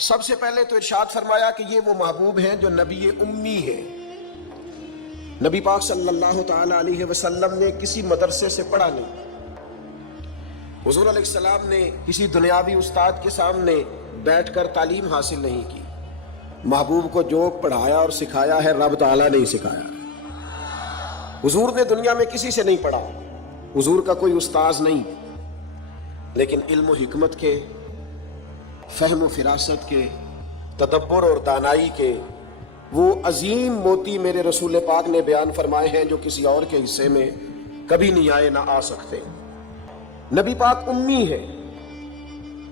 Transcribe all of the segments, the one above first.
سب سے پہلے تو ارشاد فرمایا کہ یہ وہ محبوب ہیں جو نبی امی ہیں۔ نبی پاک صلی اللہ تعالی علیہ وسلم نے کسی مدرسے سے پڑھا نہیں۔ حضور علیہ السلام نے کسی دنیاوی استاد کے سامنے بیٹھ کر تعلیم حاصل نہیں کی۔ محبوب کو جو پڑھایا اور سکھایا ہے رب تعالیٰ نے ہی سکھایا ہے۔ حضور نے دنیا میں کسی سے نہیں پڑھا، حضور کا کوئی استاذ نہیں، لیکن علم و حکمت کے، فہم و فراست کے، تدبر اور دانائی کے وہ عظیم موتی میرے رسول پاک نے بیان فرمائے ہیں جو کسی اور کے حصے میں کبھی نہیں آئے، نہ آ سکتے۔ نبی پاک امی ہے،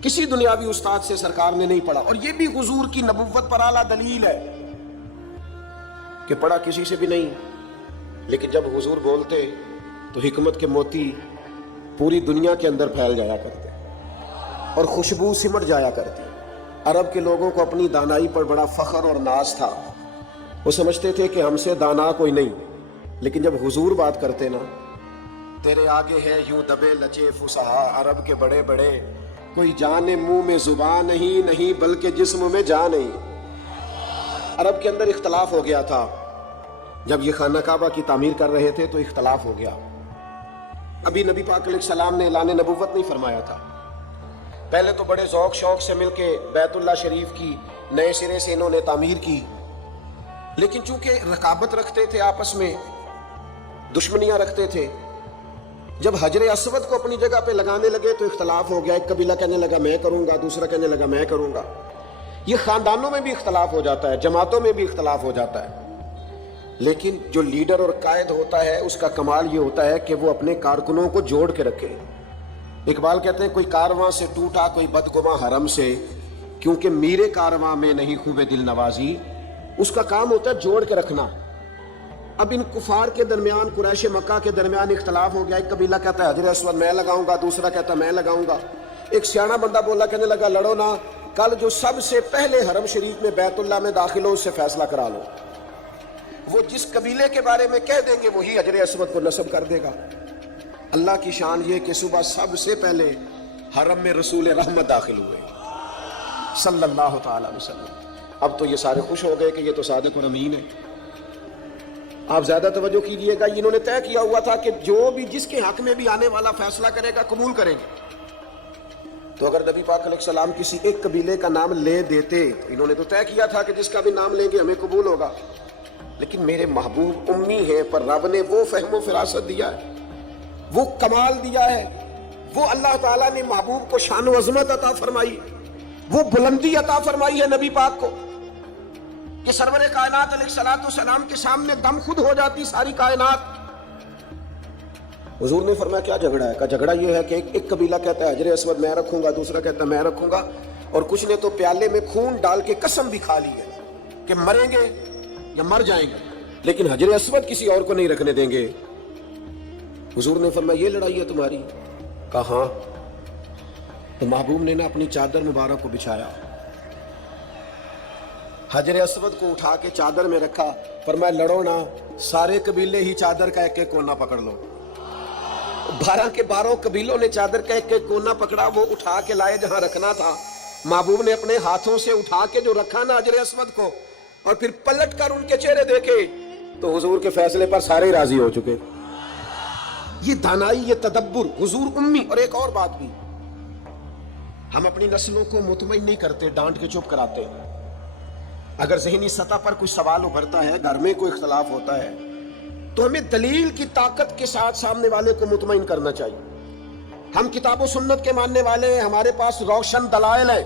کسی دنیاوی استاد سے سرکار نے نہیں پڑھا، اور یہ بھی حضور کی نبوت پر اعلیٰ دلیل ہے کہ پڑھا کسی سے بھی نہیں، لیکن جب حضور بولتے تو حکمت کے موتی پوری دنیا کے اندر پھیل جایا کرتے اور خوشبو سمٹ جایا کرتی۔ عرب کے لوگوں کو اپنی دانائی پر بڑا فخر اور ناز تھا، وہ سمجھتے تھے کہ ہم سے دانا کوئی نہیں، لیکن جب حضور بات کرتے نا، تیرے آگے ہے یوں دبے لچے فصحا عرب کے بڑے بڑے، کوئی جانے منہ میں زبان نہیں بلکہ جسم میں جان نہیں۔ عرب کے اندر اختلاف ہو گیا تھا، جب یہ خانہ کعبہ کی تعمیر کر رہے تھے تو اختلاف ہو گیا۔ ابھی نبی پاک علیہ السلام نے اعلان نبوت نہیں فرمایا تھا، پہلے تو بڑے ذوق شوق سے مل کے بیت اللہ شریف کی نئے سرے سے انہوں نے تعمیر کی، لیکن چونکہ رقابت رکھتے تھے، آپس میں دشمنیاں رکھتے تھے، جب حجر اسود کو اپنی جگہ پہ لگانے لگے تو اختلاف ہو گیا۔ ایک قبیلہ کہنے لگا میں کروں گا، دوسرا کہنے لگا میں کروں گا۔ یہ خاندانوں میں بھی اختلاف ہو جاتا ہے، جماعتوں میں بھی اختلاف ہو جاتا ہے، لیکن جو لیڈر اور قائد ہوتا ہے اس کا کمال یہ ہوتا ہے کہ وہ اپنے کارکنوں کو جوڑ کے رکھے۔ اقبال کہتے ہیں کوئی کارواں سے ٹوٹا کوئی بدگماں حرم سے، کیونکہ میرے کارواں میں نہیں خوب دل نوازی۔ اس کا کام ہوتا ہے جوڑ کے رکھنا۔ اب ان کفار کے درمیان، قریش مکہ کے درمیان اختلاف ہو گیا۔ ایک قبیلہ کہتا ہے حجر اسود میں لگاؤں گا، دوسرا کہتا ہے میں لگاؤں گا۔ ایک سیاںا بندہ بولا، کہنے لگا لڑو نہ، کل جو سب سے پہلے حرم شریف میں بیت اللہ میں داخل ہو اس سے فیصلہ کرا لو۔ وہ جس قبیلے کے بارے میں کہہ دیں گے وہی حجر اسود کو نصب کر دے گا۔ اللہ کی شان یہ کہ صبح سب سے پہلے حرم میں رسول رحمت داخل ہوئے صلی اللہ تعالی علیہ وسلم۔ اب تو یہ سارے خوش ہو گئے کہ یہ تو صادق اور امین ہے۔ آپ زیادہ توجہ کیجئے گا، انہوں نے طے کیا ہوا تھا کہ جو بھی جس کے حق میں بھی آنے والا فیصلہ کرے گا قبول کریں گے۔ تو اگر نبی پاک علیہ السلام کسی ایک قبیلے کا نام لے دیتے تو انہوں نے تو طے کیا تھا کہ جس کا بھی نام لیں گے ہمیں قبول ہوگا، لیکن میرے محبوب امی ہیں، پر رب نے وہ فہم و فراست دیا ہے، وہ کمال دیا ہے، وہ اللہ تعالیٰ نے محبوب کو شان و عظمت عطا فرمائی، وہ بلندی عطا فرمائی ہے نبی پاک کو کہ سرور کائنات علیہ السلام کے سامنے دم خود ہو جاتی ساری کائنات۔ حضور نے فرمایا کیا جھگڑا ہے؟ کہا جھگڑا یہ ہے کہ ایک قبیلہ کہتا ہے حجر اسود میں رکھوں گا، دوسرا کہتا ہے میں رکھوں گا، اور کچھ نے تو پیالے میں خون ڈال کے قسم بھی کھا لی ہے کہ مریں گے یا مر جائیں گے، لیکن حجر اسود کسی اور کو نہیں رکھنے دیں گے۔ حضور نے فرمایا یہ لڑائی ہے تمہاری؟ کہا ہاں۔ تو محبوب نے نا اپنی چادر مبارک کو بچھایا، حجر اسود کو اٹھا کے چادر میں رکھا، فرمایا لڑو نا، سارے قبیلے ہی چادر کا ایک ایک کونا پکڑ لو۔ 12 کے 12 قبیلوں نے چادر کا ایک ایک کونا پکڑا، وہ اٹھا کے لائے جہاں رکھنا تھا۔ محبوب نے اپنے ہاتھوں سے اٹھا کے جو رکھا نا حجر اسود کو، اور پھر پلٹ کر ان کے چہرے دیکھے تو حضور کے فیصلے پر سارے راضی ہو چکے۔ یہ دانائی، یہ تدبر، حضور امی۔ اور ایک اور بات بھی، ہم اپنی نسلوں کو مطمئن نہیں کرتے، ڈانٹ کے چپ کراتے ہیں۔ اگر ذہنی سطح پر کوئی سوال ابھرتا ہے، گھر میں کوئی اختلاف ہوتا ہے، تو ہمیں دلیل کی طاقت کے ساتھ سامنے والے کو مطمئن کرنا چاہیے۔ ہم کتاب و سنت کے ماننے والے ہیں، ہمارے پاس روشن دلائل ہیں،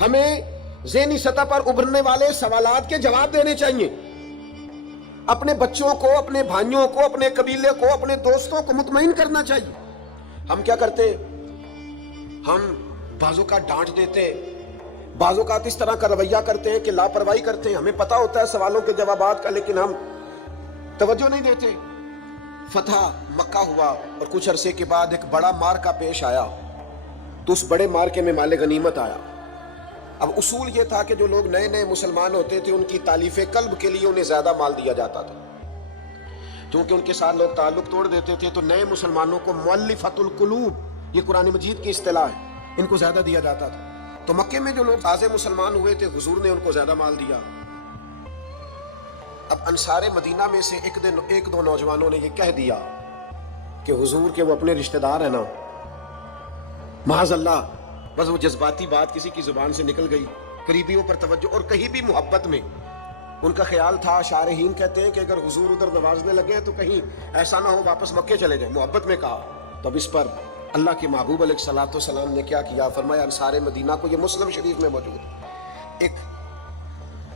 ہمیں ذہنی سطح پر ابھرنے والے سوالات کے جواب دینے چاہیے۔ اپنے بچوں کو، اپنے بھائیوں کو، اپنے قبیلے کو، اپنے دوستوں کو مطمئن کرنا چاہیے۔ ہم کیا کرتے ہیں؟ ہم بعض اوقات ڈانٹ دیتے ہیں، بعض اوقات اس طرح کا رویہ کرتے ہیں کہ لاپرواہی کرتے ہیں۔ ہمیں پتہ ہوتا ہے سوالوں کے جوابات کا، لیکن ہم توجہ نہیں دیتے۔ فتح مکہ ہوا اور کچھ عرصے کے بعد ایک بڑا مارکا پیش آیا، تو اس بڑے مارکے میں مال غنیمت آیا۔ اب اصول یہ تھا کہ جو لوگ نئے نئے مسلمان ہوتے تھے ان کی تالیف قلب کے لیے انہیں زیادہ مال دیا جاتا تھا، کیونکہ ان کے ساتھ لوگ تعلق توڑ دیتے تھے، تو نئے مسلمانوں کو مؤلفۃ القلوب، یہ قرآن مجید کی اصطلاح ہے، ان کو زیادہ دیا جاتا تھا۔ تو مکے میں جو لوگ تازے مسلمان ہوئے تھے حضور نے ان کو زیادہ مال دیا. اب انصار مدینہ میں سے ایک دو نوجوانوں نے یہ کہہ دیا کہ حضور کے وہ اپنے رشتہ دار ہیں نا، معاذ اللہ، بس وہ جذباتی بات کسی کی زبان سے نکل گئی، قریبیوں پر توجہ، اور کہیں بھی محبت میں ان کا خیال تھا. شارحین کہتے ہیں کہ اگر حضور ادھر نوازنے لگے تو کہیں ایسا نہ ہو واپس مکے چلے جائیں، محبت میں کہا. تو اب اس پر اللہ کے محبوب علیہ الصلوۃ والسلام نے کیا کیا؟ فرمایا انصار مدینہ کو، یہ مسلم شریف میں موجود ایک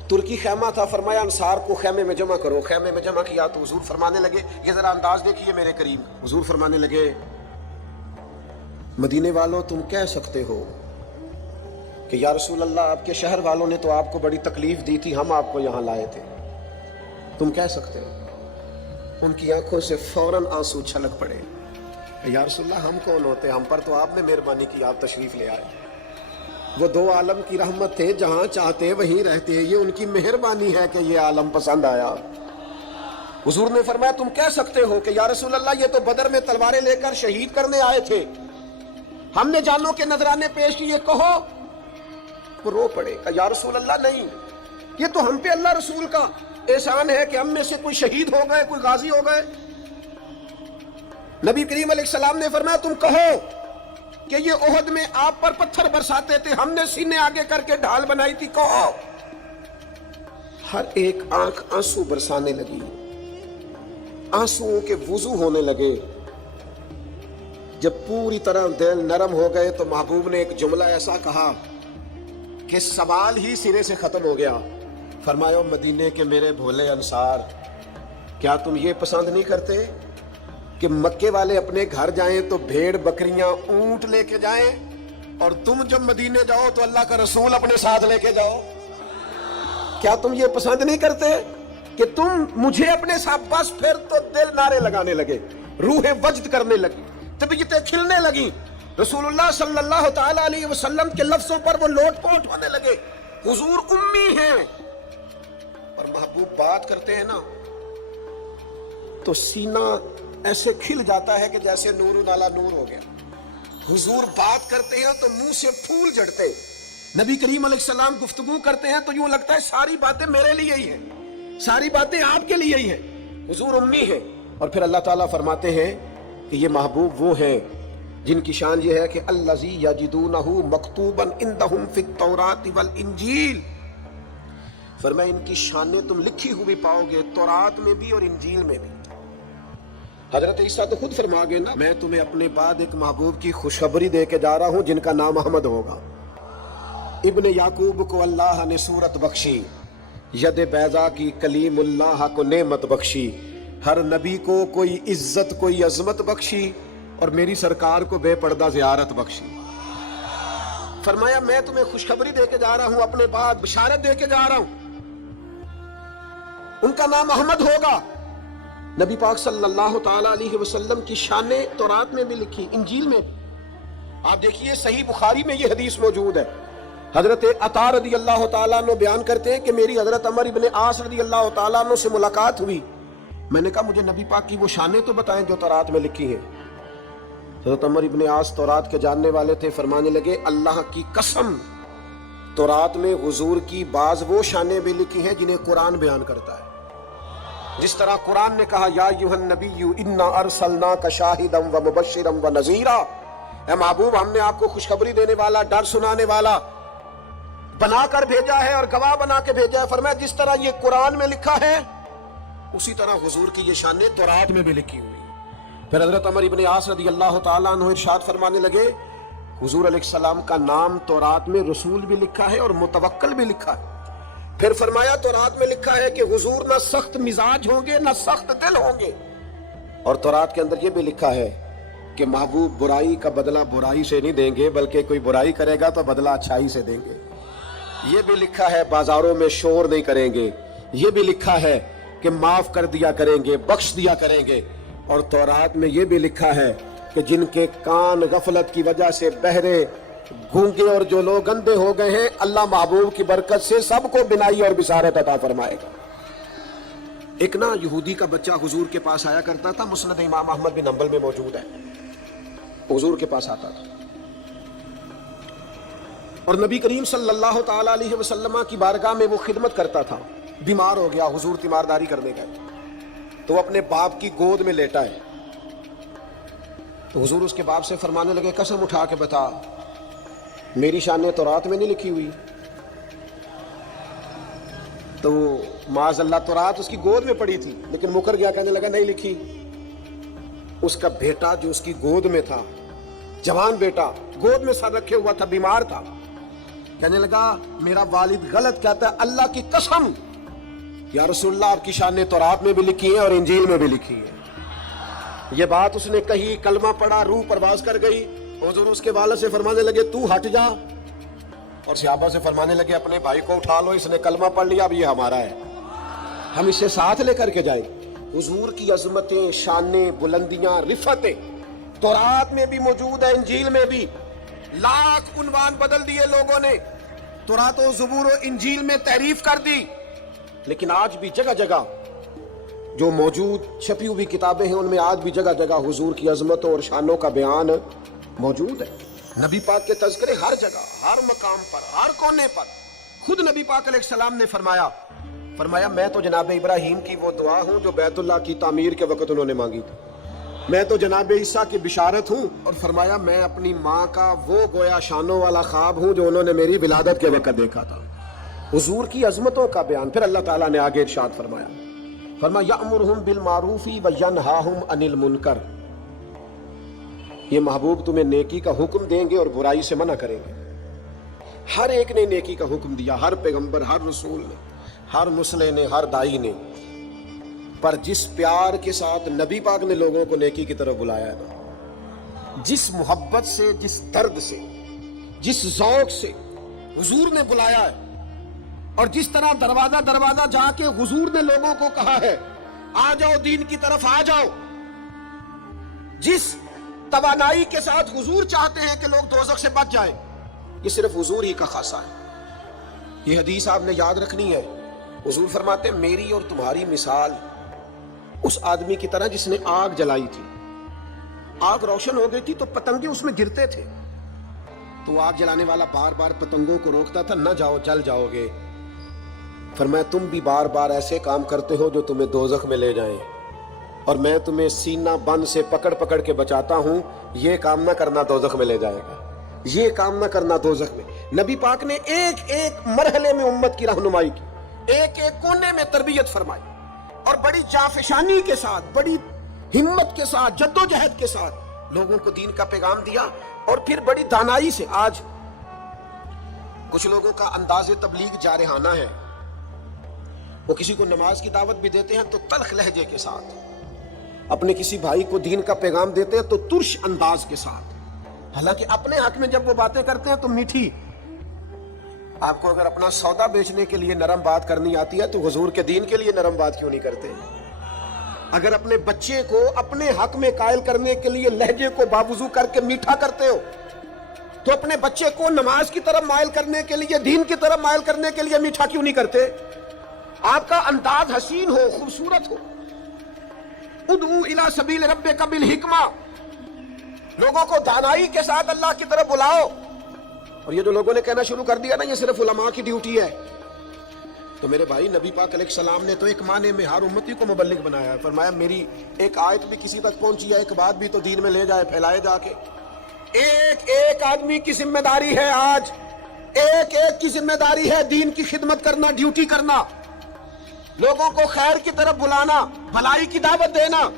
ترکی خیمہ تھا، فرمایا انصار کو خیمے میں جمع کرو. خیمے میں جمع کیا تو حضور فرمانے لگے، یہ ذرا انداز دیکھیے میرے قریب، حضور فرمانے لگے مدینے والوں تم کہہ سکتے ہو کہ یا رسول اللہ آپ کے شہر والوں نے تو آپ کو بڑی تکلیف دی تھی، ہم آپ کو یہاں لائے تھے، تم کہہ سکتے ہو؟ ان کی آنکھوں سے فوراً آنسو چھلک پڑے. یا رسول اللہ ہم کون ہوتے، ہم پر تو آپ نے مہربانی کی، آپ تشریف لے آئے. وہ دو عالم کی رحمت تھے، جہاں چاہتے وہیں رہتے، یہ ان کی مہربانی ہے کہ یہ عالم پسند آیا. حضور نے فرمایا تم کہہ سکتے ہو کہ یا رسول اللہ یہ تو بدر میں تلواریں لے کر شہید کرنے آئے تھے، ہم نے جانوں کے نذرانے پیش کیے، کہو. وہ رو پڑے کہ یا رسول اللہ نہیں، یہ تو ہم پہ اللہ رسول کا احسان ہے کہ ہم میں سے کوئی شہید ہو گئے، کوئی غازی ہو گئے. نبی کریم علیہ السلام نے فرمایا تم کہو کہ یہ احد میں آپ پر پتھر برساتے تھے، ہم نے سینے آگے کر کے ڈھال بنائی تھی، کہو. ہر ایک آنکھ آنسو برسانے لگی، آنسوؤں کے وضو ہونے لگے. جب پوری طرح دل نرم ہو گئے تو محبوب نے ایک جملہ ایسا کہا کہ سوال ہی سرے سے ختم ہو گیا. فرمایا مدینے کے میرے بھولے انصار، کیا تم یہ پسند نہیں کرتے کہ مکے والے اپنے گھر جائیں تو بھیڑ بکریاں اونٹ لے کے جائیں، اور تم جب مدینے جاؤ تو اللہ کا رسول اپنے ساتھ لے کے جاؤ؟ کیا تم یہ پسند نہیں کرتے کہ تم مجھے اپنے ساتھ؟ بس پھر تو دل نعرے لگانے لگے، روح وجد کرنے لگی، طبیعتیں کھلنے لگی. رسول اللہ صلی اللہ تعالی علیہ وسلم کے لفظوں پر وہ لوٹ پوٹ ہونے لگے. حضور امی ہیں، اور محبوب بات کرتے ہیں نا تو سینہ ایسے کھل جاتا ہے کہ جیسے نور نالا نور ہو گیا. حضور بات کرتے ہیں تو منہ سے پھول جھڑتے، نبی کریم علیہ السلام گفتگو کرتے ہیں تو یوں لگتا ہے ساری باتیں میرے لیے ہی ہیں، ساری باتیں آپ کے لیے ہی ہیں. حضور امی ہیں. اور پھر اللہ تعالیٰ فرماتے ہیں کہ یہ محبوب وہ ہیں جن کی شان یہ ہے کہ الذی یجدونہ مکتوبا عندہم فی التوراۃ والانجیل. فرمایا ان کی شانیں تم لکھی ہوئی پاؤ گے تورات میں بھی اور انجیل میں بھی. حضرت عیسیٰ تو خود فرما گئے نا، میں تمہیں اپنے بعد ایک محبوب کی خوشخبری دے کے جا رہا ہوں جن کا نام احمد ہوگا. ابن یعقوب کو اللہ نے صورت بخشی، ید بیضا کی کلیم اللہ کو نعمت بخشی، ہر نبی کو کوئی عزت کوئی عظمت بخشی، اور میری سرکار کو بے پردہ زیارت بخشی. فرمایا میں تمہیں خوشخبری دے کے جا رہا ہوں، اپنے بعد بشارت دے کے جا رہا ہوں، ان کا نام احمد ہوگا. نبی پاک صلی اللہ تعالی علیہ وسلم کی شانیں تورات میں بھی لکھی، انجیل میں بھی. آپ دیکھیے صحیح بخاری میں یہ حدیث موجود ہے. حضرت عطا رضی اللہ تعالیٰ عنہ بیان کرتے ہیں کہ میری حضرت عمر ابن عاص رضی اللہ تعالیٰ عنہ سے ملاقات ہوئی. میں نے کہا مجھے نبی پاک کی وہ شانیں تو بتائیں جو تورات میں لکھی ہیں. حضرت عمر ابن عاص تورات کے جاننے والے تھے، فرمانے لگے اللہ کی قسم تورات میں حضور کی بعض وہ شانیں بھی لکھی ہیں جنہیں قرآن بیان کرتا ہے. جس طرح قرآن نے کہا یا ایھا النبی انا ارسلناک شاہدا ومبشرا ونذیرا، اے محبوب ہم نے آپ کو خوشخبری دینے والا، ڈر سنانے والا بنا کر بھیجا ہے اور گواہ بنا کے بھیجا ہے. فرمایا جس طرح یہ قرآن میں لکھا ہے اسی طرح حضور کی یہ شانیں تورات میں بھی لکھی ہوئی. پھر حضرت عمر ابن عاص رضی اللہ تعالیٰ عنہ ارشاد فرمانے لگے حضور علیہ السلام کا نام تورات میں رسول بھی لکھا ہے اور متوکل بھی لکھا ہے. پھر فرمایا تورات میں لکھا ہے کہ حضور نہ سخت مزاج ہوں گے نہ سخت دل ہوں گے، اور تورات کے اندر یہ بھی لکھا ہے کہ محبوب برائی کا بدلہ برائی سے نہیں دیں گے بلکہ کوئی برائی کرے گا تو بدلہ اچھائی سے دیں گے. یہ بھی لکھا ہے بازاروں میں شور نہیں کریں گے. یہ بھی لکھا ہے کہ معاف کر دیا کریں گے، بخش دیا کریں گے. اور تورات میں یہ بھی لکھا ہے کہ جن کے کان غفلت کی وجہ سے بہرے گونگے اور جو لوگ اندھے ہو گئے ہیں اللہ محبوب کی برکت سے سب کو بینائی اور بصارت عطا فرمائے گا. ایک نا یہودی کا بچہ حضور کے پاس آیا کرتا تھا، مسند امام احمد بن حنبل میں موجود ہے. حضور کے پاس آتا تھا اور نبی کریم صلی اللہ تعالی علیہ وسلم کی بارگاہ میں وہ خدمت کرتا تھا. بیمار ہو گیا, حضور تیمارداری کرنے گئے تو وہ اپنے باپ کی گود میں لیٹا ہے. تو حضور اس کے باپ سے فرمانے لگے, قسم اٹھا کے بتا میری شان تورات میں نہیں لکھی ہوئی؟ تو معاذ اللہ تورات اس کی گود میں پڑی تھی, لیکن مکر گیا, کہنے لگا نہیں لکھی. اس کا بیٹا جو اس کی گود میں تھا, جوان بیٹا, گود میں سر رکھے ہوا تھا, بیمار تھا, کہنے لگا میرا والد غلط کہتا ہے, اللہ کی قسم یا رسول اللہ آپ کی شان تورات میں بھی لکھی ہے اور انجیل میں بھی لکھی ہے. یہ بات اس نے کہی, کلمہ پڑھا, روح پرواز کر گئی. حضور اس کے والد سے فرمانے لگے تو ہٹ جا, اور صحابہ سے فرمانے لگے اپنے بھائی کو اٹھا لو, اس نے کلمہ پڑھ لیا, اب یہ ہمارا ہے, ہم اسے ساتھ لے کر کے جائیں. حضور کی عظمتیں, شانیں, بلندیاں, رفتیں تورات میں بھی موجود ہے, انجیل میں بھی. لاکھ عنوان بدل دیے لوگوں نے, تورات و زبور و انجیل میں تحریف کر دی, لیکن آج بھی جگہ جگہ جو موجود چھپی ہوئی کتابیں ہیں ان میں آج بھی جگہ جگہ حضور کی عظمتوں اور شانوں کا بیان موجود ہے. نبی پاک کے تذکرے ہر جگہ, ہر مقام پر, ہر کونے پر. خود نبی پاک علیہ السلام نے فرمایا میں تو جناب ابراہیم کی وہ دعا ہوں جو بیت اللہ کی تعمیر کے وقت انہوں نے مانگی تھی. میں تو جناب عیسیٰ کی بشارت ہوں, اور فرمایا میں اپنی ماں کا وہ گویا شانوں والا خواب ہوں جو انہوں نے میری ولادت کے وقت دیکھا تھا. حضور کی عظمتوں کا بیان. پھر اللہ تعالیٰ نے آگے ارشاد فرمایا یأمرہم بالمعروف وینہاہم عن المنکر, یہ محبوب تمہیں نیکی کا حکم دیں گے اور برائی سے منع کریں گے. ہر ایک نے نیکی کا حکم دیا, ہر پیغمبر, ہر رسول نے, ہر مصلح نے, ہر دائی نے, پر جس پیار کے ساتھ نبی پاک نے لوگوں کو نیکی کی طرف بلایا ہے نا, جس محبت سے, جس درد سے, جس ذوق سے حضور نے بلایا ہے, اور جس طرح دروازہ دروازہ جا کے حضور نے لوگوں کو کہا ہے آ جاؤ دین کی طرف آ جاؤ, جس توانائی کے ساتھ حضور چاہتے ہیں کہ لوگ دوزخ سے بچ جائیں, یہ صرف حضور ہی کا خاصہ ہے. یہ حدیث آپ نے یاد رکھنی ہے. حضور فرماتے ہیں میری اور تمہاری مثال اس آدمی کی طرح جس نے آگ جلائی تھی. آگ روشن ہو گئی تھی تو پتنگے اس میں گرتے تھے, تو آگ جلانے والا بار بار پتنگوں کو روکتا تھا, نہ جاؤ جل جاؤ گے. فرمایا تم بھی بار بار ایسے کام کرتے ہو جو تمہیں دوزخ میں لے جائیں, اور میں تمہیں سینہ بند سے پکڑ پکڑ کے بچاتا ہوں, یہ کام نہ کرنا دوزخ میں لے جائے گا, یہ کام نہ کرنا دوزخ میں. نبی پاک نے ایک ایک مرحلے میں امت کی رہنمائی کی, ایک ایک کونے میں تربیت فرمائی, اور بڑی جانفشانی کے ساتھ, بڑی ہمت کے ساتھ, جدوجہد کے ساتھ لوگوں کو دین کا پیغام دیا. اور پھر بڑی دانائی سے, آج کچھ لوگوں کا انداز تبلیغ جارحانہ ہے, وہ کسی کو نماز کی دعوت بھی دیتے ہیں تو تلخ لہجے کے ساتھ, اپنے کسی بھائی کو دین کا پیغام دیتے ہیں تو ترش انداز کے ساتھ, حالانکہ اپنے حق میں جب وہ باتیں کرتے ہیں تو میٹھی. آپ کو اگر اپنا سودا بیچنے کے لیے نرم بات کرنی آتی ہے تو حضور کے دین کے لیے نرم بات کیوں نہیں کرتے؟ اگر اپنے بچے کو اپنے حق میں قائل کرنے کے لیے لہجے کو باوضو کر کے میٹھا کرتے ہو, تو اپنے بچے کو نماز کی طرف مائل کرنے کے لیے, دین کی طرف مائل کرنے کے لیے میٹھا کیوں نہیں کرتے؟ آپ کا انداز حسین ہو, خوبصورت ہو. ادعو الی سبیل ربک بالحکمہ, لوگوں کو دانائی کے ساتھ اللہ کی طرف بلاؤ. اور یہ جو لوگوں نے کہنا شروع کر دیا نا یہ صرف علماء کی ڈیوٹی ہے, تو میرے بھائی نبی پاک علیہ السلام نے تو ایک معنی میں ہر امتی کو مبلغ بنایا ہے. فرمایا میری ایک آیت بھی کسی تک پہنچی ہے, ایک بات بھی تو دین میں لے جائے, پھیلائے جا کے. ایک ایک آدمی کی ذمہ داری ہے, آج ایک ایک کی ذمہ داری ہے دین کی خدمت کرنا, ڈیوٹی کرنا, لوگوں کو خیر کی طرف بلانا, بھلائی کی دعوت دینا.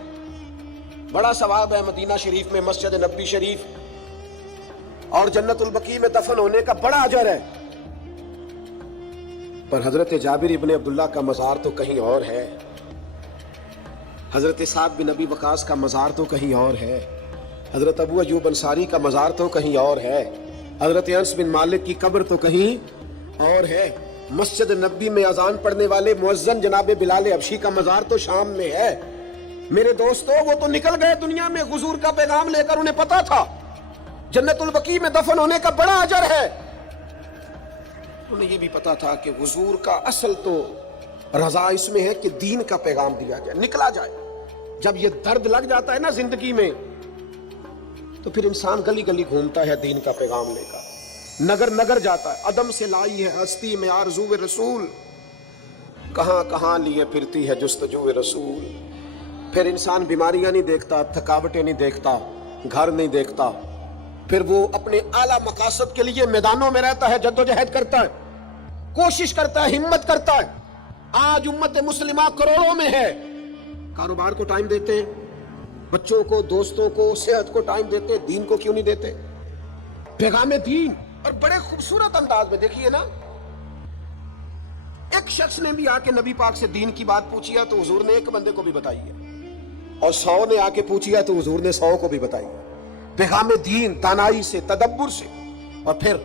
بڑا ثواب ہے مدینہ شریف میں مسجد نبوی شریف اور جنت البقیع میں دفن ہونے کا بڑا اجر ہے, پر حضرت جابر ابن عبداللہ کا مزار تو کہیں اور ہے, حضرت سعد بن ابی وقاص کا مزار تو کہیں اور ہے, حضرت ابو ایوب انصاری کا مزار تو کہیں اور ہے, حضرت انس بن مالک کی قبر تو کہیں اور ہے, مسجد نبی میں اذان پڑھنے والے مؤذن جناب بلال حبشی کا مزار تو شام میں ہے. میرے دوستو وہ تو نکل گئے دنیا میں حضور کا پیغام لے کر, انہیں پتا تھا جنت البقیع میں دفن ہونے کا بڑا اجر ہے. انہیں یہ بھی پتا تھا کہ حضور کا اصل تو رضا اس میں ہے کہ دین کا پیغام دیا جائے, نکلا جائے. جب یہ درد لگ جاتا ہے نا زندگی میں تو پھر انسان گلی گلی گھومتا ہے دین کا پیغام لے کر. نگر نگر جاتا ہے، عدم سے لائی ہے ہستی میں آرزو رسول، کہاں کہاں لیے پھرتی ہے جستجو رسول۔ پھر انسان بیماریاں نہیں دیکھتا، تھکاوٹیں نہیں دیکھتا، گھر نہیں دیکھتا، پھر وہ اپنے اعلیٰ مقاصد کے لیے میدانوں میں رہتا ہے، جدوجہد کرتا ہے، کوشش کرتا ہے، ہمت کرتا ہے۔ آج امت مسلمہ کروڑوں میں ہے، کاروبار کو ٹائم دیتے ہیں، بچوں کو، دوستوں کو، صحت کو ٹائم دیتے، دین کو کیوں نہیں دیتے؟ پیغام دین، اور بڑے خوبصورت انداز میں دیکھیے نا، ایک شخص نے بھی آ کے نبی پاک سے دین کی بات پوچھی ہے تو حضور نے ایک بندے کو بھی بتائی ہے، اور 100 نے آ کے پوچھی ہے تو حضور نے 100 کو بھی بتائی ہے۔ پیغام دین دانائی سے، تدبر سے۔ اور پھر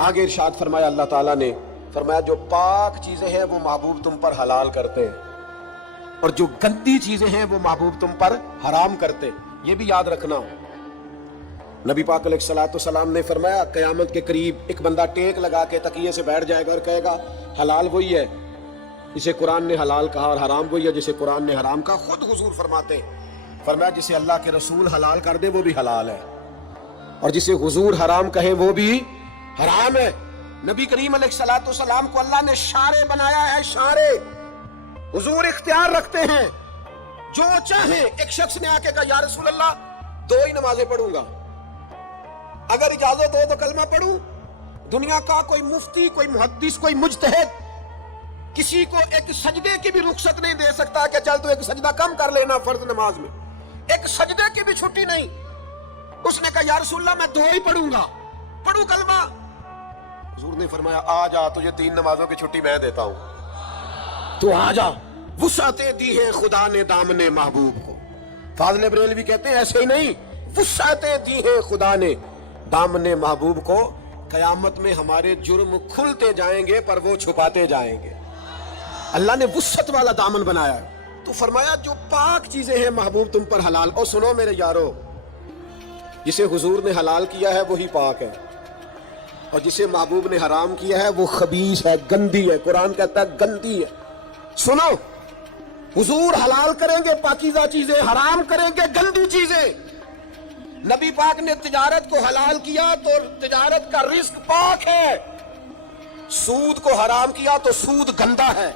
آگے ارشاد فرمایا اللہ تعالیٰ نے، فرمایا جو پاک چیزیں ہیں وہ محبوب تم پر حلال کرتے ہیں، اور جو گندی چیزیں ہیں وہ محبوب تم پر حرام کرتے۔ یہ بھی یاد رکھنا۔ نبی پاک علیہ الصلوۃ والسلام نے فرمایا قیامت کے قریب ایک بندہ ٹیک لگا کے تکیے سے بیٹھ جائے گا اور کہے گا حلال وہی ہے جسے قرآن نے حلال کہا، اور حرام وہی ہے جسے قرآن نے حرام کہا۔ خود حضور فرماتے ہیں، فرمایا جسے اللہ کے رسول حلال کر دے وہ بھی حلال ہے، اور جسے حضور حرام کہیں وہ بھی حرام ہے۔ نبی کریم علیہ الصلوۃ والسلام کو اللہ نے شارع بنایا ہے، شارع۔ حضور اختیار رکھتے ہیں، جو چاہیں۔ ایک شخص نے آ کے کہا یا رسول اللہ 2 ہی نمازیں پڑھوں گا، اگر اجازت ہو تو کلمہ پڑھوں۔ دنیا کا کوئی مفتی، کوئی محدث، کوئی مجتہد کسی کو ایک سجدے کی بھی رخصت نہیں دے سکتا کہ چل تو ایک سجدہ کم کر لینا فرض نماز میں، ایک سجدے کی بھی چھٹی نہیں۔ اس نے کہا یا رسول اللہ میں 2 ہی پڑھوں گا، پڑھوں کلمہ؟ حضور نے فرمایا آ جا، تجھے 3 نمازوں کی چھٹی میں دیتا ہوں، تو آ جا۔ وسعتیں دی ہیں خدا نے دامن محبوب کو۔ فاضل بریلوی کہتے ہیں ایسے ہی نہیں، وسعتیں دی ہیں خدا نے دامن محبوب کو، قیامت میں ہمارے جرم کھلتے جائیں گے پر وہ چھپاتے جائیں گے۔ اللہ نے وسعت والا دامن بنایا ہے، تو فرمایا جو پاک چیزیں ہیں محبوب تم پر حلال۔ اور سنو میرے یارو، جسے حضور نے حلال کیا ہے وہی پاک ہے، اور جسے محبوب نے حرام کیا ہے وہ خبیث ہے، گندی ہے۔ قرآن کہتا ہے گندی ہے۔ سنو، حضور حلال کریں گے پاکیزہ چیزیں، حرام کریں گے گندی چیزیں۔ نبی پاک نے تجارت کو حلال کیا تو تجارت کا رزق پاک ہے، سود کو حرام کیا تو سود گندا ہے۔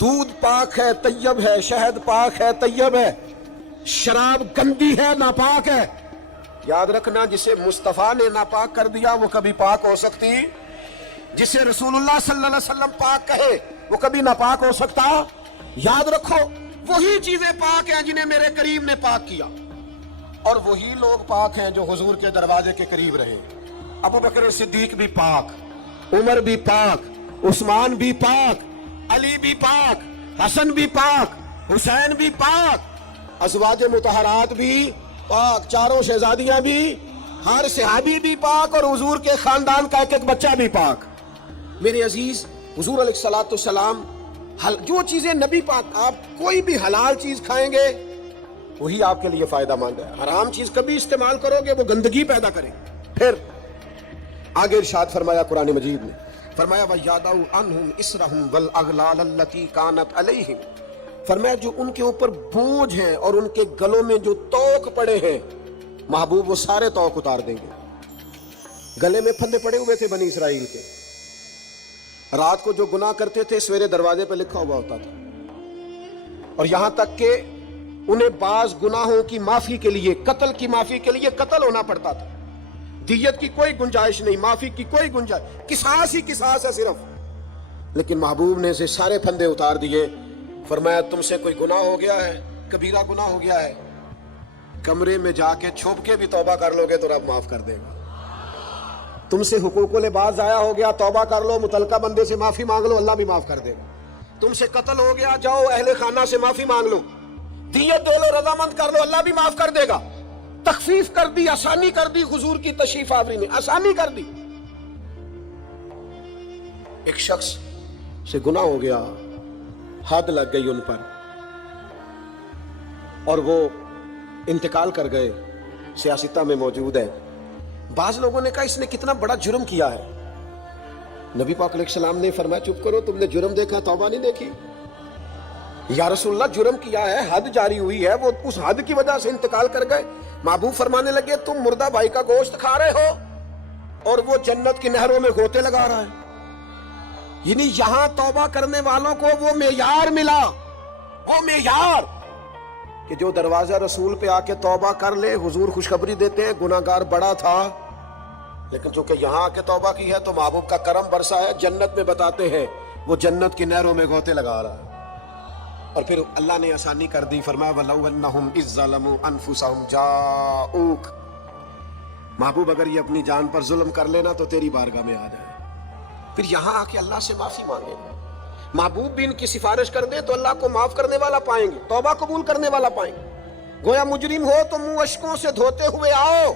دودھ پاک ہے، طیب ہے، شہد پاک ہے، طیب ہے، شراب گندی ہے، ناپاک ہے۔ یاد رکھنا، جسے مصطفیٰ نے ناپاک کر دیا وہ کبھی پاک ہو سکتی، جسے رسول اللہ صلی اللہ علیہ وسلم پاک کہے وہ کبھی ناپاک ہو سکتا؟ یاد رکھو، وہی چیزیں پاک ہیں جنہیں میرے کریم نے پاک کیا، اور وہی لوگ پاک ہیں جو حضور کے دروازے کے قریب رہے۔ ابو بکر صدیق بھی پاک، عمر بھی پاک، عثمان بھی پاک، علی بھی پاک، حسن بھی پاک، حسین بھی پاک، ازواج مطہرات بھی پاک، چاروں شہزادیاں بھی، ہر صحابی بھی پاک، اور حضور کے خاندان کا ایک ایک بچہ بھی پاک۔ میرے عزیز، حضور علیہ الصلوۃ والسلام جو چیزیں نبی پاک، آپ کوئی بھی حلال چیز کھائیں گے وہی آپ کے لیے فائدہ مند ہے، حرام چیز کبھی استعمال کرو گے وہ گندگی پیدا کرے۔ پھر آگے ارشاد فرمایا قرآن مجید میں، فرمایا وَيَضَعُ عَنْهُمْ إِصْرَهُمْ وَالْأَغْلَالَ الَّتِي كَانَتْ عَلَيْهِمْ، فرمایا جو ان کے اوپر بوجھ ہیں اور ان کے گلوں میں جو توق پڑے ہیں، محبوب وہ سارے توق اتار دیں گے۔ گلے میں پھندے پڑے ہوئے تھے بنی اسرائیل کے، رات کو جو گناہ کرتے تھے سویرے دروازے پہ لکھا ہوا ہوتا تھا، اور یہاں تک کہ انہیں بعض گناہوں کی معافی کے لیے، قتل کی معافی کے لیے قتل ہونا پڑتا تھا، دیت کی کوئی گنجائش نہیں، معافی کی کوئی گنجائش، قصاص ہی قصاص ہے صرف۔ لیکن محبوب نے اسے سارے پھندے اتار دیے، فرمایا تم سے کوئی گناہ ہو گیا ہے، کبیرہ گناہ ہو گیا ہے، کمرے میں جا کے چھپ کے بھی توبہ کر لو گے تو رب معاف کر دے گا۔ تم سے حقوق العباد ضائع ہو گیا، توبہ کر لو، متعلقہ بندے سے معافی مانگ لو، اللہ بھی معاف کر دے گا۔ تم سے قتل ہو گیا، جاؤ اہل خانہ سے معافی مانگ لو، دیت دے لو، رضامند کر لو، اللہ بھی معاف کر دے گا۔ تخفیف کر دی، آسانی کر دی، حضور کی تشریف آوری نے آسانی کر دی۔ ایک شخص سے گناہ ہو گیا، حد لگ گئی ان پر، اور وہ انتقال کر گئے، سیاستہ میں موجود ہے۔ بعض لوگوں نے کہا اس نے کتنا بڑا جرم کیا ہے، نبی پاک علیہ السلام نے فرمایا چپ کرو، تم نے جرم دیکھا، توبہ نہیں دیکھی؟ یا رسول اللہ جرم کیا ہے، حد جاری ہوئی ہے، وہ اس حد کی وجہ سے انتقال کر گئے۔ محبوب فرمانے لگے تم مردہ بھائی کا گوشت کھا رہے ہو، اور وہ جنت کی نہروں میں غوطے لگا رہا ہے. یعنی یہاں توبہ کرنے والوں کو وہ معیار ملا، وہ معیار کہ جو دروازہ رسول پہ آ کے توبہ کر لے، حضور خوشخبری دیتے ہیں گناہگار بڑا تھا، لیکن چونکہ یہاں آ کے توبہ کی ہے تو محبوب کا کرم برسا ہے، جنت میں بتاتے ہیں وہ جنت کی نہروں میں غوطے لگا رہا ہے. اور پھر اللہ نے آسانی کر دی، فرمایا وَلَوْ أَنَّهُمْ إِذْ ظَلَمُوا أَنفُسَهُمْ جَاءُوكَ، محبوب اگر یہ اپنی جان پر ظلم کر لینا تو تیری بارگاہ میں آ جائے، پھر یہاں آ کے اللہ سے معافی مانگے. محبوب بھی ان کی سفارش کر دے تو اللہ کو معاف کرنے والا پائیں گے، توبہ قبول کرنے والا پائیں گے. گویا مجرم ہو تو منہ اشکوں سے دھوتے ہوئے آؤ،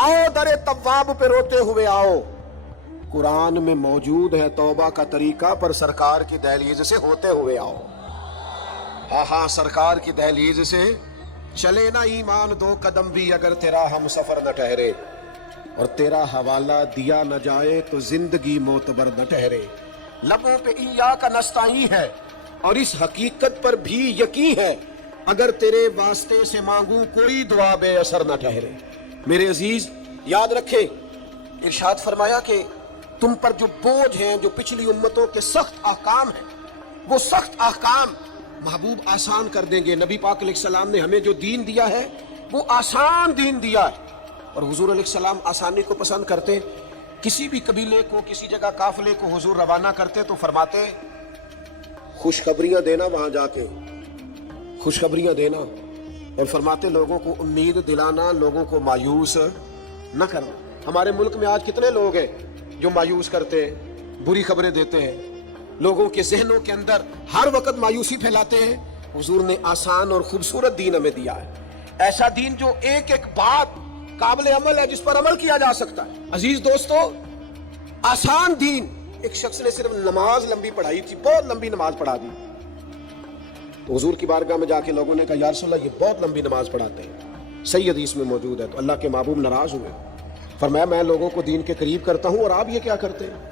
آؤ در تواب پہ روتے ہوئے آؤ. قرآن میں موجود ہے توبہ کا طریقہ، پر سرکار کی دہلیز سے ہوتے ہوئے آؤ. ہاں ہاں، سرکار کی دہلیز سے چلے نہ ایمان دو قدم بھی اگر تیرا ہم سفر نہ ٹھہرے، اور تیرا حوالہ دیا نہ جائے تو زندگی معتبر نہ ٹھہرے. لبوں پہ ایاک نستعین ہے اور اس حقیقت پر بھی یقین ہے، اگر تیرے واسطے سے مانگوں کوئی دعا بے اثر نہ ٹھہرے. میرے عزیز یاد رکھے، ارشاد فرمایا کہ تم پر جو بوجھ ہیں، جو پچھلی امتوں کے سخت احکام ہیں، وہ سخت احکام محبوب آسان کر دیں گے. نبی پاک علیہ السلام نے ہمیں جو دین دیا ہے وہ آسان دین دیا ہے، اور حضور علیہ السلام آسانی کو پسند کرتے. کسی بھی قبیلے کو، کسی جگہ قافلے کو حضور روانہ کرتے تو فرماتے خوشخبریاں دینا، وہاں جا کے خوشخبریاں دینا، اور فرماتے لوگوں کو امید دلانا، لوگوں کو مایوس نہ کرنا. ہمارے ملک میں آج کتنے لوگ ہیں جو مایوس کرتے ہیں، بری خبریں دیتے ہیں، لوگوں کے ذہنوں کے اندر ہر وقت مایوسی پھیلاتے ہیں. حضور نے آسان اور خوبصورت دین ہمیں دیا ہے، ایسا دین جو ایک ایک بات قابل عمل ہے، جس پر عمل کیا جا سکتا ہے. عزیز دوستو، آسان دین. ایک شخص نے صرف نماز لمبی پڑھائی تھی، بہت لمبی نماز پڑھا دی، تو حضور کی بارگاہ میں جا کے لوگوں نے کہا یا رسول اللہ یہ بہت لمبی نماز پڑھاتے ہیں، صحیح حدیث میں موجود ہے. تو اللہ کے محبوب ناراض ہوئے، فرمایا میں لوگوں کو دین کے قریب کرتا ہوں اور آپ یہ کیا کرتے ہیں؟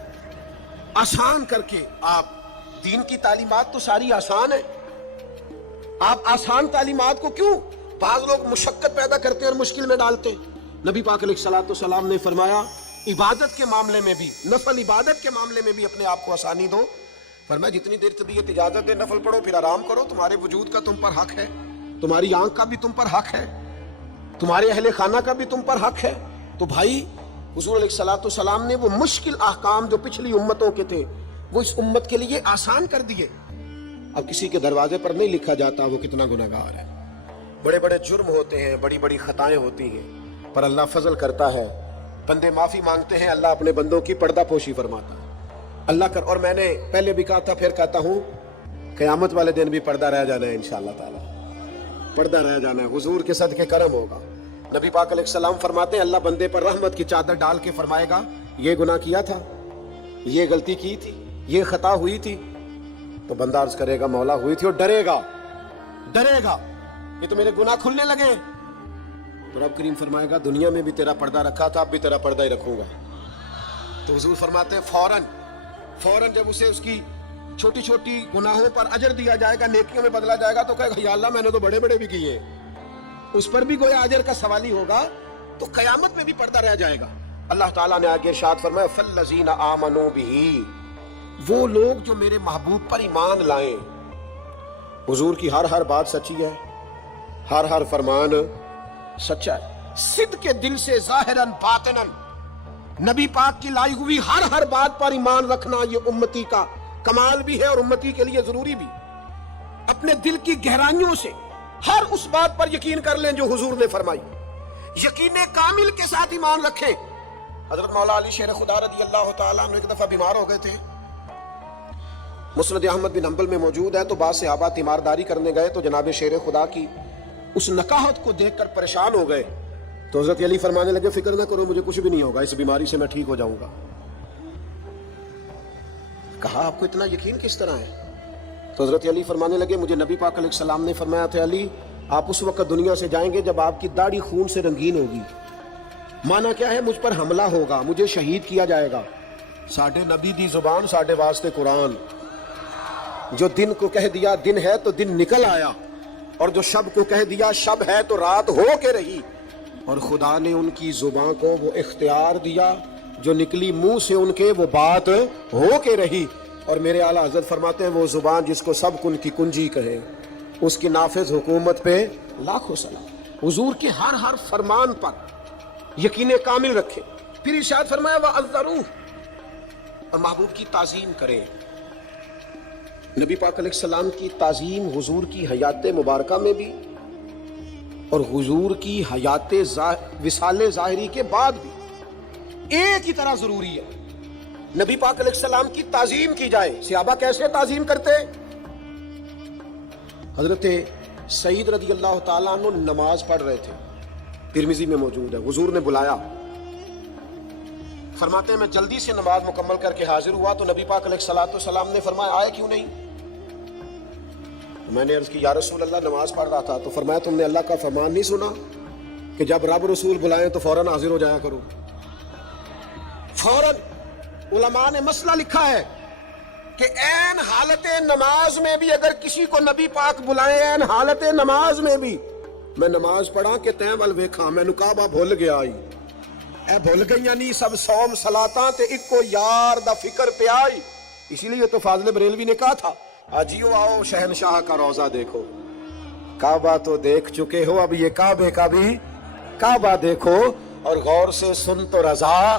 آسان کر کے. آپ دین کی تعلیمات تو ساری آسان ہے، آپ آسان تعلیمات کو کیوں؟ بعض لوگ مشقت پیدا کرتے ہیں اور مشکل میں ڈالتے ہیں. نبی پاک علیہ السلام نے فرمایا عبادت کے معاملے میں بھی، نفل عبادت کے معاملے میں بھی اپنے آپ کو آسانی دو. فرمایا جتنی دیر طبیعت اجازت دے نفل پڑھو، پھر آرام کرو. تمہارے وجود کا تم پر حق ہے، تمہاری آنکھ کا بھی تم پر حق ہے، تمہارے اہل خانہ کا بھی تم پر حق ہے. تو بھائی حضور علیہ السلام نے وہ مشکل احکام جو پچھلی امتوں کے تھے وہ اس امت کے لیے آسان کر دیے. اب کسی کے دروازے پر نہیں لکھا جاتا وہ کتنا گناہگار ہے. بڑے بڑے جرم ہوتے ہیں، بڑی بڑی خطائیں ہوتی ہیں، پر اللہ فضل کرتا ہے. بندے معافی مانگتے ہیں، اللہ اپنے بندوں کی پردہ پوشی فرماتا ہے. اللہ کر. اور میں نے پہلے بھی کہا تھا، پھر کہتا ہوں، قیامت والے دن بھی پردہ رہ جانا ہے انشاءاللہ تعالی، پردہ رہ جانا ہے. حضور کے صدقے کرم ہوگا. نبی پاک علیہ السلام فرماتے ہیں اللہ بندے پر رحمت کی چادر ڈال کے فرمائے گا یہ گناہ کیا تھا، یہ غلطی کی تھی، یہ خطا ہوئی تھی. تو بندہ عرض کرے گا مولا ہوئی تھی، اور ڈرے گا، یہ تو میرے گناہ کھلنے لگے. تو رب کریم فرمائے گا دنیا میں بھی تیرا پردہ رکھا تھا، اب بھی تیرا پردہ ہی رکھوں گا. تو حضور فرماتے ہیں فوراً جب اسے اس کی چھوٹی چھوٹی گناہوں پر اجر دیا جائے گا، نیکیوں میں بدلا جائے گا، تو کہے گا یا اللہ میں نے تو بڑے بڑے بھی کیے ہیں. اس پر بھی گویا اجر کا سوال ہی ہوگا. تو قیامت میں بھی پردہ رہ جائے گا. اللہ تعالیٰ نے آگے ارشاد فرمایا فَالَّذِينَ آمَنُوا بِهِ، وہ لوگ جو میرے محبوب پر ایمان لائیں. حضور کی ہر بات سچی ہے، ہر فرمان سچا ہے. صدق کے دل سے ظاہراً باطناً نبی پاک کی لائی ہوئی ہر بات پر ایمان رکھنا یہ امتی کا کمال بھی ہے اور امتی کے لیے ضروری بھی. اپنے دل کی گہرائیوں سے ہر اس بات پر یقین کر لیں جو حضور نے فرمائی، یقین کامل کے ساتھ ایمان رکھیں. حضرت مولا علی شیر خدا رضی اللہ تعالیٰ عنہ ایک دفعہ بیمار ہو گئے تھے. مسند احمد بن حنبل میں موجود ہے. تو بعض صحابہ تیمارداری کرنے گئے تو جناب شیر خدا کی اس نکاحت کو دیکھ کر پریشان ہو گئے. تو حضرت علی فرمانے لگے فکر نہ کرو، مجھے کچھ بھی نہیں ہوگا، اس بیماری سے میں ٹھیک ہو جاؤں گا. کہا آپ کو اتنا یقین کس طرح ہے؟ تو حضرت علی فرمانے لگے مجھے نبی پاک علیہ السلام نے فرمایا تھا علی آپ اس وقت دنیا سے جائیں گے جب آپ کی داڑھی خون سے رنگین ہوگی. معنی کیا ہے؟ مجھ پر حملہ ہوگا، مجھے شہید کیا جائے گا. ساڈے نبی دی زبان ساڈے واسطے قرآن. جو دن کو کہہ دیا دن ہے تو دن نکل آیا، اور جو شب کو کہہ دیا شب ہے تو رات ہو کے رہی. اور خدا نے ان کی زبان کو وہ اختیار دیا جو نکلی منہ سے ان کے وہ بات ہو کے رہی. اور میرے اعلیٰ حضرت فرماتے ہیں وہ زبان جس کو سب کن کی کنجی کہے اس کی نافذ حکومت پہ لاکھوں سلام. حضور کے ہر فرمان پر یقین کامل رکھے. پھر ارشاد فرمایا وَعَذَّرُوهُ، اور محبوب کی تعظیم کریں. نبی پاک علیہ السلام کی تعظیم حضور کی حیات مبارکہ میں بھی اور حضور کی حیات وصال ظاہری کے بعد بھی ایک ہی طرح ضروری ہے. نبی پاک علیہ السلام کی تعظیم کی جائے. صحابہ کیسے تعظیم کرتے؟ حضرت سعید رضی اللہ تعالیٰ عنہ نماز پڑھ رہے تھے، ترمذی میں موجود ہے. حضور نے بلایا، فرماتے ہیں میں جلدی سے نماز مکمل کر کے حاضر ہوا تو نبی پاک علیہ السلام نے فرمایا آئے کیوں نہیں؟ میں نے عرض کی یا رسول اللہ نماز پڑھ رہا تھا. تو فرمایا تم نے اللہ کا فرمان نہیں سنا کہ جب رب رسول بلائیں تو فوراً حاضر ہو جایا کرو؟ فوراً. علماء نے مسئلہ لکھا ہے کہ عین حالت نماز میں بھی اگر کسی کو نبی پاک بلائیں، عین حالت نماز میں بھی، میں نماز پڑھا کہ تیں ول ویکھاں مینوں کعبہ بھول گیا آئی اے بھول گئیاں نہیں سب صوم صلاتاں تے اکو یار دا فکر پہ آئی. اسی لیے تو فاضل بریلوی نے کہا تھا آجیو آؤ شہنشاہ کا روضہ دیکھو. کعبہ تو دیکھ چکے ہو، اب یہ کعبے کا بھی کعبہ دیکھو. اور غور سے سن تو رضا،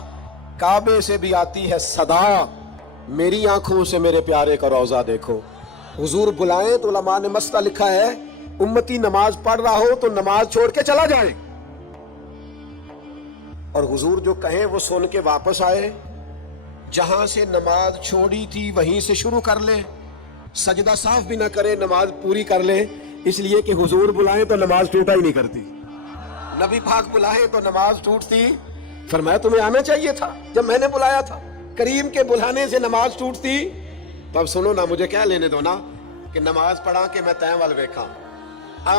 کعبے سے بھی آتی ہے صدا، میری آنکھوں سے میرے پیارے کا روضہ دیکھو. حضور بلائیں تو علماء نے مسئلہ لکھا ہے امتی نماز پڑھ رہا ہو تو نماز چھوڑ کے چلا جائے، اور حضور جو کہیں وہ سن کے واپس آئے. جہاں سے نماز چھوڑی تھی وہیں سے شروع کر لے، سجدہ صاف بھی نہ کرے نماز پوری کر لے. اس لیے کہ حضور بلائیں تو نماز ٹوٹا ہی نہیں کرتی، نبی پاک بلائیں تو نماز ٹوٹتی. فرمایا تمہیں آنا چاہیے تھا جب میں نے بلایا تھا. کریم کے بلانے سے نماز ٹوٹتی؟ تو اب سنو نا، مجھے کیا لینے دو نا کہ نماز پڑھا کہ میں تیں ول ویکھاں.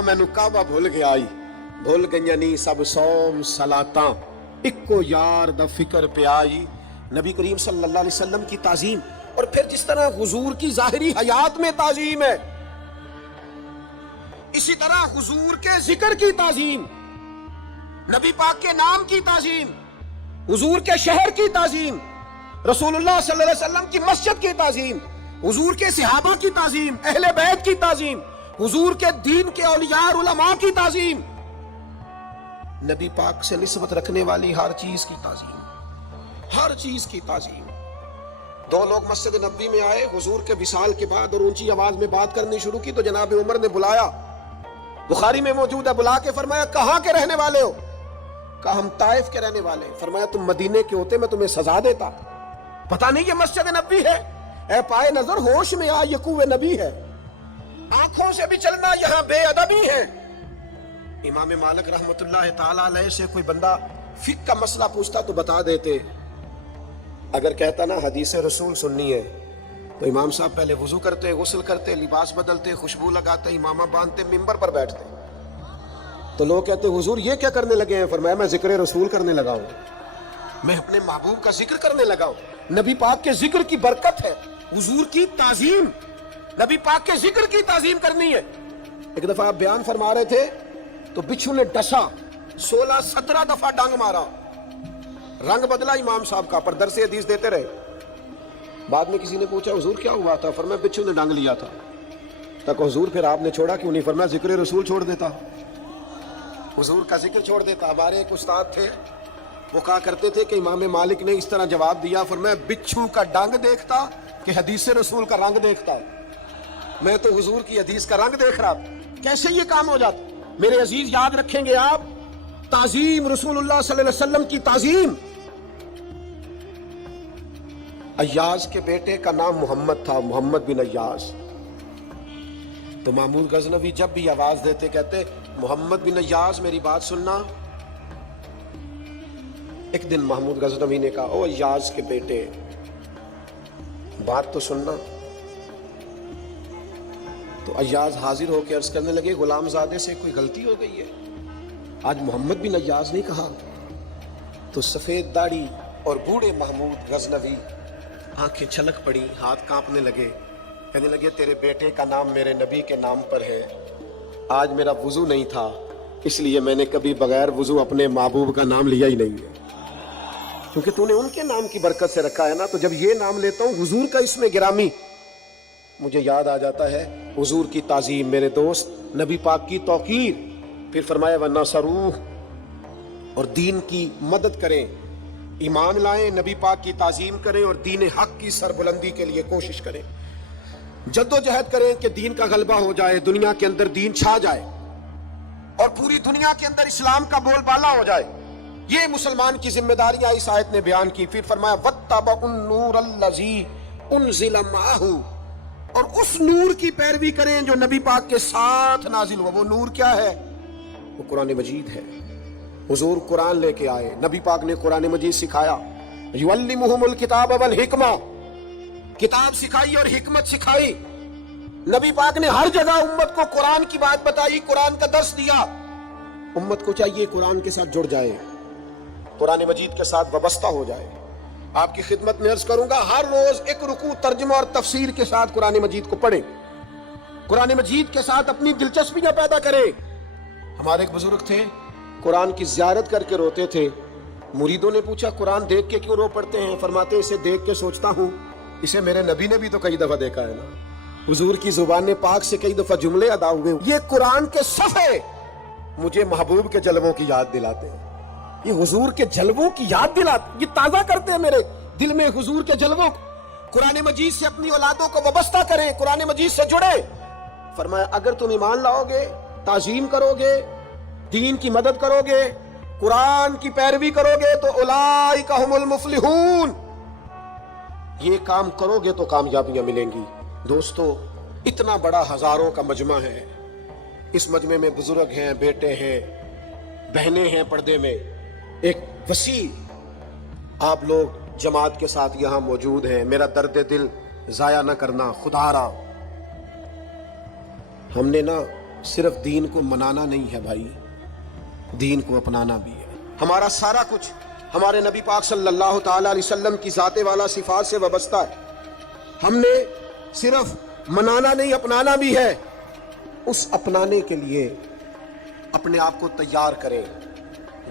مینوں کعبہ بھول گیا آئی، بھول گئیاں نہیں سب صوم صلاتاں اکو یار دا فکر پہ آئی. نبی کریم صلی اللہ علیہ وسلم کی تعظیم، اور پھر جس طرح حضور کی ظاہری حیات میں تعظیم ہے، اسی طرح حضور کے ذکر کی تعظیم، نبی پاک کے نام کی تعظیم، حضور کے شہر کی تعظیم، رسول اللہ صلی اللہ علیہ وسلم کی مسجد کی تعظیم، حضور کے صحابہ کی تعظیم، اہل بیت کی تعظیم، حضور کے دین کے اولیاء علماء کی تعظیم، نبی پاک سے نسبت رکھنے والی ہر چیز کی تعظیم، ہر چیز کی تعظیم. دو لوگ مسجد نبوی میں آئے حضور کے وصال کے بعد اور اونچی آواز میں بات کرنی شروع کی تو جناب عمر نے بلایا، بخاری میں موجود ہے، بلا کے فرمایا کہاں کے رہنے والے ہو؟ کہا ہم طائف کے رہنے والے. فرمایا تم مدینے کے ہوتے میں تمہیں سزا دیتا، پتہ نہیں یہ مسجد نبوی ہے؟ اے پائے نظر ہوش میں آ، یہ کوہ نبی ہے. آنکھوں سے بھی چلنا یہاں بے ادبی ہے. امام مالک رحمت اللہ تعالیٰ علیہ سے کوئی بندہ فقہ کا مسئلہ پوچھتا تو بتا دیتے. اگر کہتا نا حدیث رسول سننی ہے تو امام صاحب پہلے وضو کرتے، غسل کرتے، لباس بدلتے، خوشبو لگاتے، امامہ باندھتے، ممبر پر بیٹھتے. تو لوگ کہتے حضور یہ کیا کرنے لگے ہیں؟ فرمایا میں ذکر رسول کرنے لگا ہوں، میں اپنے محبوب کا ذکر کرنے لگا ہوں. نبی پاک کے ذکر کی برکت ہے، حضور کی تعظیم، نبی پاک کے ذکر کی تعظیم کرنی ہے. ایک دفعہ آپ بیان فرما رہے تھے تو بچھو نے ڈسا، 16-17 دفعہ ڈانگ مارا، رنگ بدلا امام صاحب کا، پر درس حدیث دیتے رہے. بعد میں کسی نے پوچھا حضور کیا ہوا تھا؟ فرمایا بچھو نے ڈانگ لیا تھا. تک حضور پھر آپ نے چھوڑا کیوں نہیں؟ فرمایا ذکر رسول چھوڑ دیتا، حضور کا ذکر چھوڑ دیتا. ہمارے ایک استاد تھے، وہ کہا کرتے تھے کہ امام مالک نے اس طرح جواب دیا، فرمایا بچھو کا ڈانگ دیکھتا کہ حدیث رسول کا رنگ دیکھتا ہے؟ میں تو حضور کی حدیث کا رنگ دیکھ رہا. کیسے یہ کام ہو جاتا؟ میرے عزیز یاد رکھیں گے آپ، تعظیم رسول اللہ صلی اللہ علیہ وسلم کی تعظیم. ایاز کے بیٹے کا نام محمد تھا، محمد بن ایاز. تو محمود غزنوی جب بھی آواز دیتے کہتے محمد بن ایاز میری بات سننا. ایک دن محمود غزنوی نے کہا او ایاز کے بیٹے بات تو سننا. تو ایاز حاضر ہو کے عرض کرنے لگے غلام زادے سے کوئی غلطی ہو گئی ہے، آج محمد بن ایاز نہیں کہا. تو سفید داڑھی اور بوڑھے محمود غزنوی آنکھیں چھلک پڑی، ہاتھ کانپنے لگے، کہنے لگے تیرے بیٹے کا نام میرے نبی کے نام پر ہے، آج میرا وضو نہیں تھا، اس لیے میں نے کبھی بغیر وضو اپنے محبوب کا نام لیا ہی نہیں ہے، کیونکہ تو نے ان کے نام کی برکت سے رکھا ہے نا. تو جب یہ نام لیتا ہوں حضور کا اسم گرامی، مجھے یاد آ جاتا ہے حضور کی تعظیم، میرے دوست، نبی پاک کی توقیر. پھر فرمایا وَنَصَرُوهُ، اور دین کی مدد کریں، ایمان لائیں، نبی پاک کی تعظیم کریں اور دین حق کی سربلندی کے لیے کوشش کریں، جد و جہد کریں کہ دین کا غلبہ ہو جائے، دنیا کے اندر دین چھا جائے اور پوری دنیا کے اندر اسلام کا بول بالا ہو جائے. یہ مسلمان کی ذمہ داریاں اس آیت نے بیان کی. پھر فرمایا وَاتَّبَعُوا النُّورَ الَّذِي أُنزِلَ مَعَهُ، اور اس نور کی پیروی کریں جو نبی پاک کے ساتھ نازل ہوا. وہ نور کیا ہے؟ وہ قرآن مجید ہے. حضور قرآن لے کے آئے، نبی پاک نے قرآن مجید سکھایا. یعلمہم الکتاب والحکمہ، کتاب سکھائی اور حکمت سکھائی. نبی پاک نے ہر جگہ امت کو قرآن کی بات بتائی، قرآن کا درس دیا. امت کو چاہیے قرآن کے ساتھ جڑ جائے، قرآن مجید کے ساتھ وابستہ ہو جائے. آپ کی خدمت میں عرض کروں گا، ہر روز ایک رکوع ترجمہ اور تفسیر کے ساتھ قرآن مجید کو پڑھیں، قرآن مجید کے ساتھ اپنی دلچسپیاں پیدا کریں. ہمارے ایک بزرگ تھے، قرآن کی زیارت کر کے روتے تھے. مریدوں نے پوچھا قرآن دیکھ کے کیوں رو پڑتے ہیں؟ فرماتے اسے دیکھ کے سوچتا ہوں اسے میرے نبی نے بھی تو کئی دفعہ دیکھا ہے نا. حضور کی زبان پاک سے کئی دفعہ جملے ادا ہوئے. یہ قرآن کے صفحے مجھے محبوب کے جلووں کی یاد دلاتے ہیں، یہ حضور کے جلووں کی یاد دلاتے، یہ تازہ کرتے ہیں میرے دل میں حضور کے جلووں. قرآن مجید سے اپنی اولادوں کو وابستہ کریں، قرآن مجید سے جڑے. فرمایا اگر تم ایمان لاؤ گے، تعظیم کرو گے، دین کی مدد کرو گے، قرآن کی پیروی کرو گے تو اولئک ھم المفلحون. یہ کام کرو گے تو کامیابیاں ملیں گی. دوستو، اتنا بڑا ہزاروں کا مجمع ہے، اس مجمع میں بزرگ ہیں، بیٹے ہیں، بہنیں ہیں پردے میں، ایک وسیع آپ لوگ جماعت کے ساتھ یہاں موجود ہیں. میرا درد دل ضائع نہ کرنا خدا را. ہم نے نا صرف دین کو منانا نہیں ہے بھائی، دین کو اپنانا بھی ہے. ہمارا سارا کچھ ہمارے نبی پاک صلی اللہ تعالی علیہ وسلم کی ذات والا صفات سے وابستہ ہے. ہم نے صرف منانا نہیں، اپنانا بھی ہے. اس اپنانے کے لیے اپنے آپ کو تیار کریں.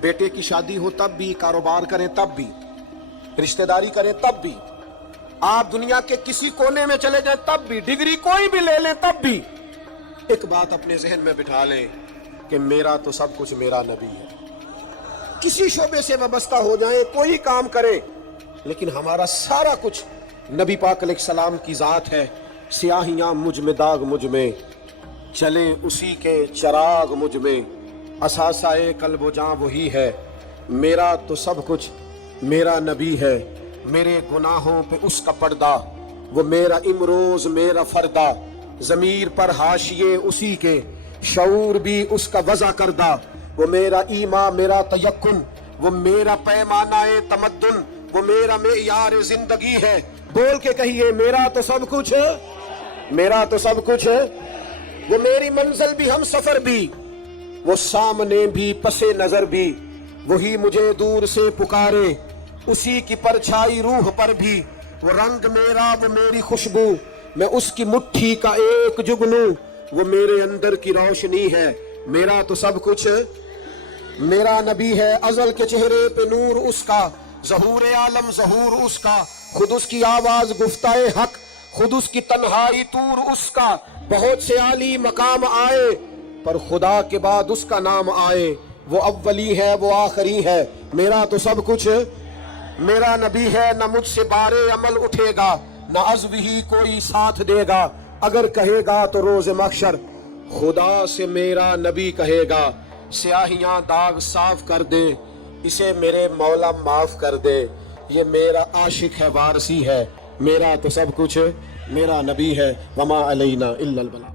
بیٹے کی شادی ہو تب بھی، کاروبار کریں تب بھی، رشتہ داری کریں تب بھی، آپ دنیا کے کسی کونے میں چلے جائیں تب بھی، ڈگری کوئی بھی لے لیں تب بھی، ایک بات اپنے ذہن میں بٹھا لیں کہ میرا تو سب کچھ میرا نبی ہے. کسی شعبے سے وابستہ ہو جائیں، کوئی کام کریں، لیکن ہمارا سارا کچھ نبی پاک علیہ السلام کی ذات ہے. سیاہیاں مجھ میں داغ مجھ میں، چلیں اسی کے چراغ مجھ میں، اثاثۂ قلب و جاں وہی ہے. میرا تو سب کچھ میرا نبی ہے. میرے گناہوں پہ اس کا پردہ، وہ میرا امروز میرا فردہ. ضمیر پر حاشیے اسی کے، شعور بھی اس کا وضع کردہ. وہ میرا ایمان میرا تیقن، وہ میرا پیمانہ تمدن، وہ میرا معیار زندگی ہے. بول کے کہیے میرا تو سب کچھ ہے، میرا تو سب کچھ ہے. وہ میری منزل بھی، ہم سفر بھی، وہ سامنے بھی پس نظر بھی. وہی مجھے دور سے پکارے، اسی کی پرچھائی روح پر بھی. وہ رنگ میرا، وہ میری خوشبو، میں اس کی مٹھی کا ایک جگنو. وہ میرے اندر کی روشنی ہے. میرا تو سب کچھ میرا نبی ہے. ازل کے چہرے پہ نور اس کا، ظہور عالم ظہور اس کا. خود اس کی آواز گفتہ حق، خود اس کی تنہائی طور اس کا. بہت سے عالی مقام آئے پر خدا کے بعد اس کا نام آئے. وہ اولی ہے، وہ آخری ہے. میرا تو سب کچھ میرا نبی ہے. نہ مجھ سے بارے عمل اٹھے گا، نہ عزو ہی کوئی ساتھ دے گا. اگر کہے گا تو روز محشر خدا سے میرا نبی کہے گا. سیاہیاں داغ صاف کر دے، اسے میرے مولا معاف کر دے. یہ میرا عاشق ہے، وارثی ہے. میرا تو سب کچھ میرا نبی ہے. وما علینا الا البلاغ.